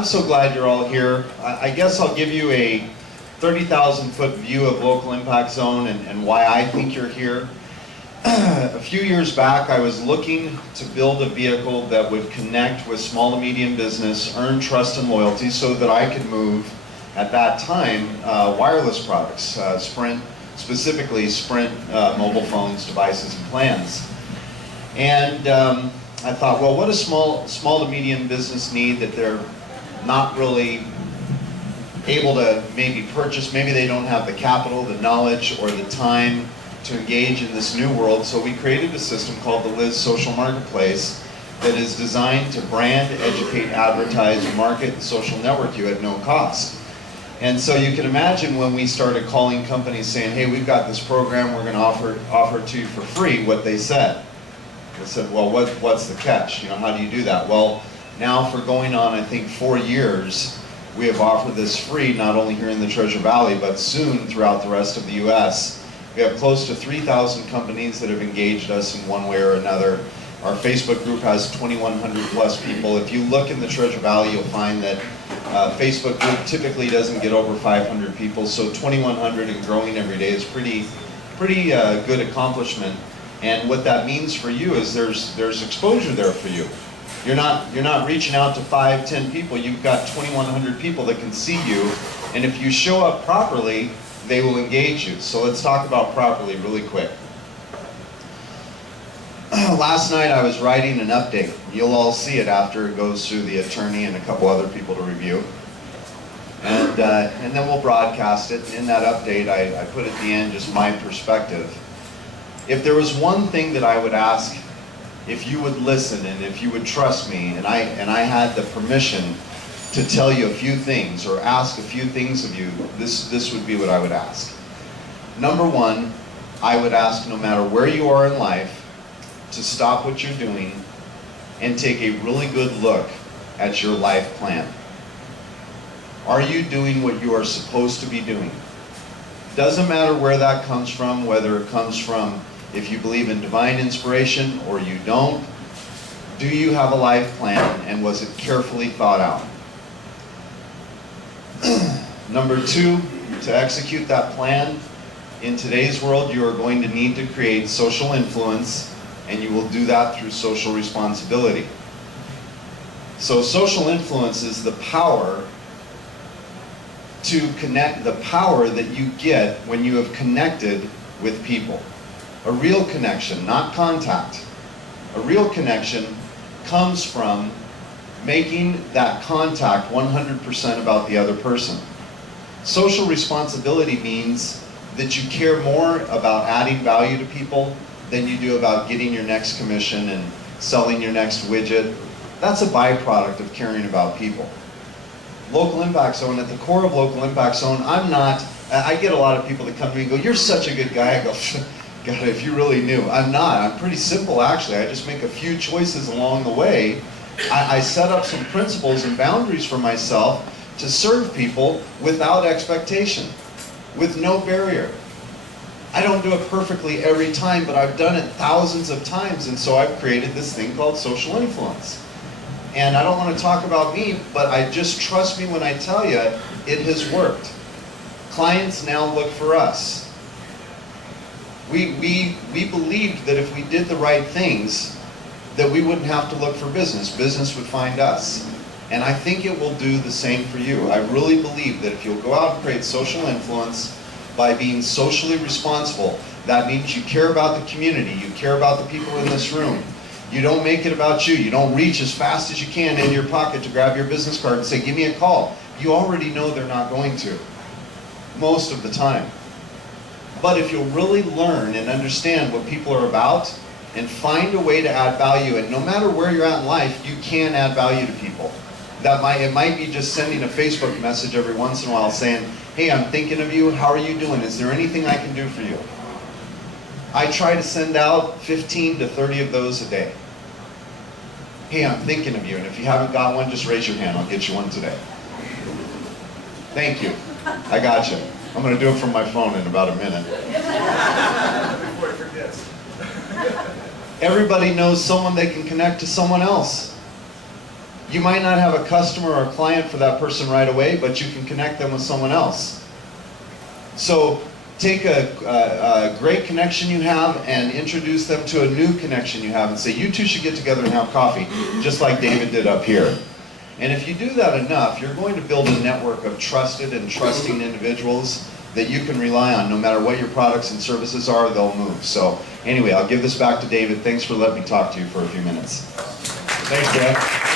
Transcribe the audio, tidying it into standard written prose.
I'm so glad you're all here. I guess I'll give you a 30,000-foot view of Local Impact Zone and why I think you're here. A few years back, I was looking to build a vehicle that would connect with small to medium business, earn trust and loyalty so that I could move, at that time, wireless products, Sprint, specifically Sprint mobile phones, devices, and plans. And I thought, well, what does small to medium business need that they're not really able to maybe purchase? Maybe they don't have the capital, the knowledge, or the time to engage in this new world. So we created a system called the Liz Social Marketplace that is designed to brand, educate, advertise, market, and social network you at no cost. And so you can imagine when we started calling companies saying, hey, we've got this program, we're going to offer it to you for free, what they said. They said, well, what's the catch? How do you do that? Well, now for going on, I think, 4 years, we have offered this free, not only here in the Treasure Valley, but soon throughout the rest of the U.S. We have close to 3,000 companies that have engaged us in one way or another. Our Facebook group has 2,100 plus people. If you look in the Treasure Valley, you'll find that Facebook group typically doesn't get over 500 people, so 2,100 and growing every day is pretty good accomplishment. And what that means for you is there's exposure there for you. You're not reaching out to 5, 10 people. You've got 2,100 people that can see you, and if you show up properly, they will engage you. So let's talk about properly really quick. Last night I was writing an update. You'll all see it after it goes through the attorney and a couple other people to review. And then we'll broadcast it. In that update, I put at the end just my perspective. If there was one thing that I would ask, if you would listen and if you would trust me, and I had the permission to tell you a few things or ask a few things of you, this would be what I would ask. Number one, I would ask, no matter where you are in life, to stop what you're doing and take a really good look at your life plan. Are you doing what you are supposed to be doing? Doesn't matter where that comes from, whether it comes from if you believe in divine inspiration or you don't. Do you have a life plan, and was it carefully thought out? Number two, to execute that plan, in today's world you are going to need to create social influence, and you will do that through social responsibility. So social influence is the power to connect, the power that you get when you have connected with people. A real connection, not contact. A real connection comes from making that contact 100% about the other person. Social responsibility means that you care more about adding value to people than you do about getting your next commission and selling your next widget. That's a byproduct of caring about people. Local Impact Zone, at the core of Local Impact Zone, I get a lot of people that come to me and go, you're such a good guy. I go, God, if you really knew. I'm not. I'm pretty simple, actually. I just make a few choices along the way. I set up some principles and boundaries for myself to serve people without expectation, with no barrier. I don't do it perfectly every time, but I've done it thousands of times, and so I've created this thing called social influence. And I don't want to talk about me, but just trust me when I tell you, it has worked. Clients now look for us. We believed that if we did the right things, that we wouldn't have to look for business. Business would find us. And I think it will do the same for you. I really believe that if you'll go out and create social influence by being socially responsible, that means you care about the community, you care about the people in this room. You don't make it about you. You don't reach as fast as you can in your pocket to grab your business card and say, give me a call. You already know they're not going to, most of the time. But if you'll really learn and understand what people are about and find a way to add value, and no matter where you're at in life, you can add value to people. It might be just sending a Facebook message every once in a while saying, hey, I'm thinking of you, how are you doing? Is there anything I can do for you? I try to send out 15 to 30 of those a day. Hey, I'm thinking of you, and if you haven't got one, just raise your hand, I'll get you one today. Thank you, I got you. I'm going to do it from my phone in about a minute. Before it forgets. Everybody knows someone they can connect to someone else. You might not have a customer or a client for that person right away, but you can connect them with someone else. So take a great connection you have and introduce them to a new connection you have and say, you two should get together and have coffee, just like David did up here. And if you do that enough, you're going to build a network of trusted and trusting individuals that you can rely on. No matter what your products and services are, they'll move. So anyway, I'll give this back to David. Thanks for letting me talk to you for a few minutes. Thanks, Dad.